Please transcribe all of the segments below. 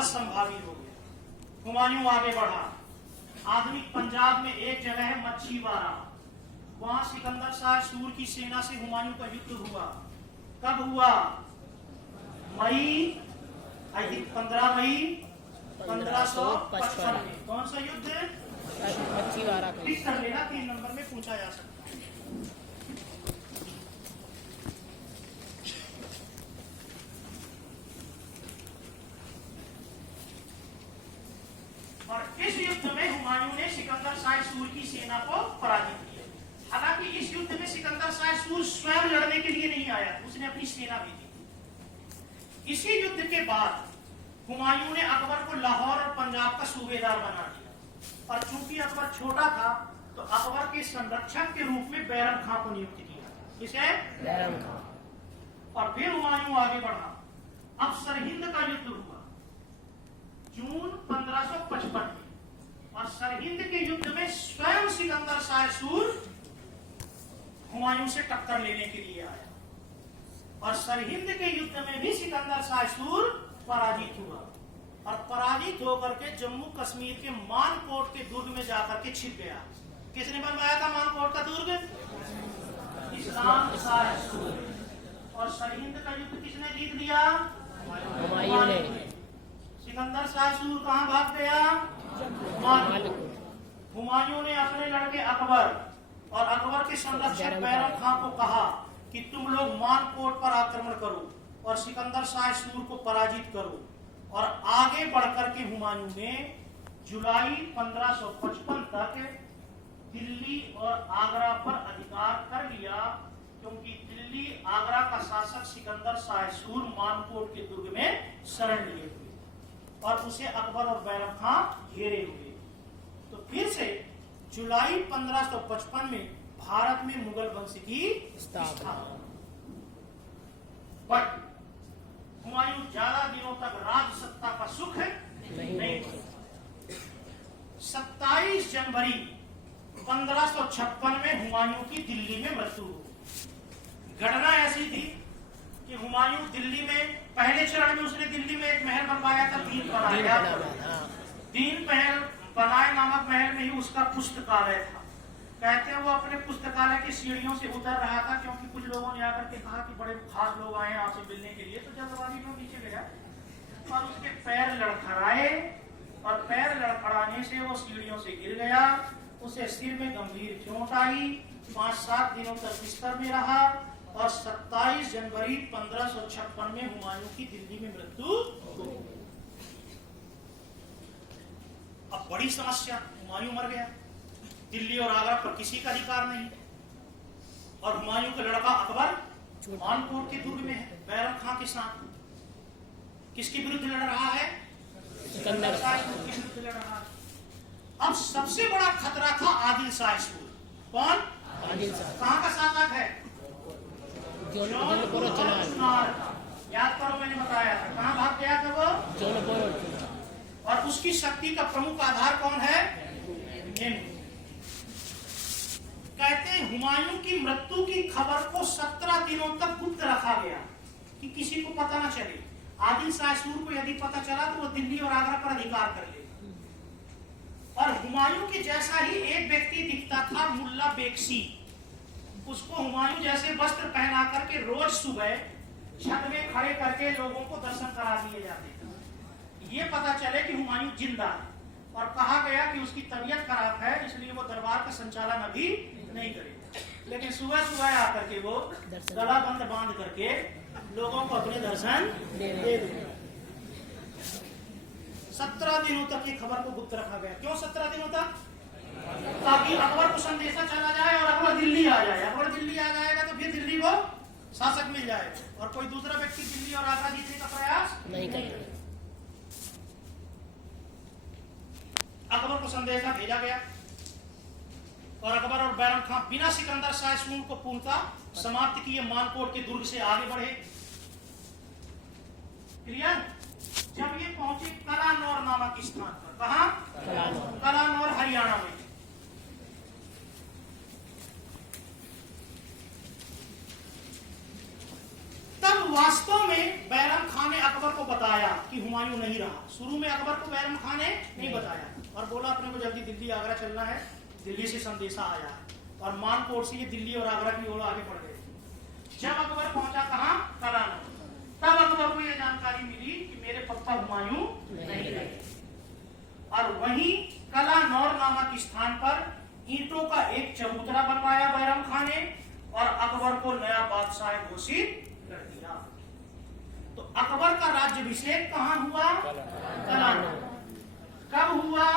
असंभावी हो गया। हुमायूं आगे बढ़ा। आधुनिक पंजाब में एक जगह है मच्छीवाड़ा, वहां सिकंदर शाह सूर की सेना से हुमायूं का युद्ध हुआ। कब हुआ? 15 मई 1555 में। कौन सा युद्ध? मच्छीवाड़ा का। टिक कर लेना, 3 नंबर में पूछा जा सकता है। और इस युद्ध में हुमायूं ने सिकंदर शाह सूर की सेना को पराजित किया। हालांकि इस युद्ध में सिकंदर शाह सूर स्वयं लड़ने के लिए नहीं आया, उसने अपनी सेना भेजी। इसी युद्ध के बाद हुमायूं ने अकबर को लाहौर और पंजाब का सूबेदार बना दिया। और चूंकि अकबर छोटा था तो अकबर के संरक्षक के रूप में बैरम खां को नियुक्त किया। किसे? बैरम खां। और फिर हुमायूं आगे बढ़ा। अब सरहिंद का युद्ध हुआ जून 1555 में। और सरहिंद के युद्ध में स्वयं सिकंदर शाह सूर हुमायूं से टक्कर लेने के लिए आया। और सरहिंद के युद्ध में भी सिकंदर शाह सूर पराजित हुआ। और पराजित होकर के जम्मू कश्मीर के मानकोट के दुर्ग में जाकर के छिप गया। किसने बनवाया था मानकोट का दुर्ग? इस्लाम शाह सूर। और सरहिंद का युद्ध किसने जीत लिया? हुमायूं ने। सिकंदर शाह सूर कहां भाग गया? हुमायूं ने अपने लड़के अकबर और अकबर के संरक्षक बैरम खां को कहा कि तुम लोग मानकोट पर आक्रमण करो और सिकंदर शाह सूर को पराजित करो। और आगे बढ़कर के हुमायूं ने जुलाई 1555 तक दिल्ली और आगरा पर अधिकार कर लिया, क्योंकि दिल्ली आगरा का शासक सिकंदर शाह सूर मानकोट के दुर्ग में शरण लिए हुए और उसे अकबर और बैरम खां घेरे हुए। तो फिर से जुलाई 1555 में भारत में मुगल वंश की स्थापना। बट हुमायूं ज्यादा दिनों तक राज सत्ता का सुख नहीं। 27 जनवरी 1556 में हुमायूं की दिल्ली में मृत्यु हुई। घटना ऐसी थी कि हुमायूं दिल्ली में पहले चरण में उसने दिल्ली में एक महल बनवाया था, दीन महल बनाए नामक महल में ही उसका पुस्तकालय था। कहते हैं वो अपने पुस्तकालय की सीढ़ियों से उतर रहा था, क्योंकि कुछ लोगों ने आकर के कहा कि बड़े खास लोग आए हैं आपसे मिलने के लिए। तो जल्दबाजी में नीचे गया और उसके पैर लड़खड़ाए और पैर लड़खड़ाने से वो सीढ़ियों से गिर गया। उसे सिर में गंभीर चोट आई। 5-7 दिनों तक बिस्तर में रहा और 27 जनवरी 1556 में हुमायूं की दिल्ली में मृत्यु हो गई। अब बड़ी समस्या, हुमायूं मर गया, दिल्ली और आगरा पर किसी का अधिकार नहीं, और हुमायूं का लड़का अकबर मानकोट के दुर्ग में है बैरम खां के साथ। किसके विरुद्ध लड़ रहा है? सिकंदर शाह सूर के विरुद्ध लड़ रहा है। अब सबसे बड़ा खतरा था आदिल शाह सूर। कौन? आदिल शाह। कहां का शासक है? जौनपुर चुनार। याद करो, मैंने बताया था। कहां भाग गया था वो? जौनपुर। और उसकी शक्ति का प्रमुख आधार कौन है? कहते हैं हुमायूं की मृत्यु की खबर को 17 दिनों तक गुप्त रखा गया कि किसी को पता न चले। आदिल शाह सूर को यदि पता चला तो वो दिल्ली और आगरा पर अधिकार कर ले। और हुमायूं के जैसा ही एक व्यक्ति दिखता था, मुल्ला बेगसी। उसको हुमायूं जैसे वस्त्र पहना करके रोज सुबह छत में खड़े करके लोगों को दर्शन करा दिए जाते थे, ये पता चले कि हुमायूं जिंदा है। और कहा गया कि उसकी तबीयत खराब है, इसलिए वो दरबार का संचालन अभी नहीं करेगा। लेकिन सुबह सुबह आकर के वो गला बंद बांध करके लोगों को अपने दर्शन दे देगा। 17 दिनों तक ये खबर को गुप्त रखा गया। क्यों 17 दिनों तक? ताकि अकबर को संदेशा चला जाए और अकबर दिल्ली आ जाए। अकबर दिल्ली आ जाएगा तो फिर दिल्ली को शासक मिल जाएगा और कोई दूसरा व्यक्ति दिल्ली और आगरा जीतने का प्रयास नहीं करेगा। अकबर को संदेशा भेजा गया और अकबर और बैरम खां बिना सिकंदर शाह सूर को पूर्णतः समाप्त किए मानकोट के दुर्ग से आगे बढ़े। क्लियर? जब ये पहुंचे कलानौर नामक स्थान पर, कहां? कलानौर हरियाणा में। तब वास्तव में बैरम खां ने अकबर को बताया कि हुमायूं नहीं रहा। शुरू में अकबर को बैरम खान ने नहीं बताया और बोला अपने को जल्दी दिल्ली आगरा चलना है, दिल्ली से संदेशा आया है, और मानकोट से ये दिल्ली और आगरा की ओर आगे बढ़ गए। जब अकबर पहुंचा कहां? कलानौर, तब अकबर को यह जानकारी मिली कि मेरे पप्पा हुमायूं नहीं रहे। और वहीं कलानौर नामक स्थान पर ईंटों का एक चबूतरा बनवाया बैरम खान ने और अकबर को नया बादशाह घोषित कर दिया। तो अकबर का राज्याभिषेक कहां हुआ? कलानौर। कब हुआ?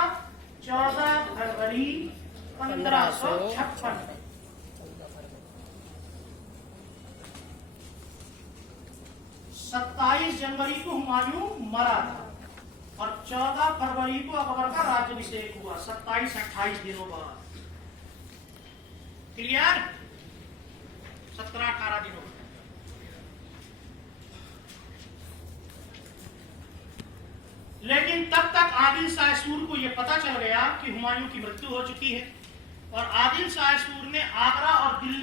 14 फरवरी 1556। 27 जनवरी को हुमायूं मरा था और 14 फरवरी को अकबर का राज्याभिषेक हुआ, 27-28 दिनों बाद। क्लियर? 17-18 दिनों। लेकिन तब तक आदिल शाह सूर को यह पता चल गया कि हुमायूं की मृत्यु हो चुकी है और आदिल शाह सूर ने आगरा और दिल्ली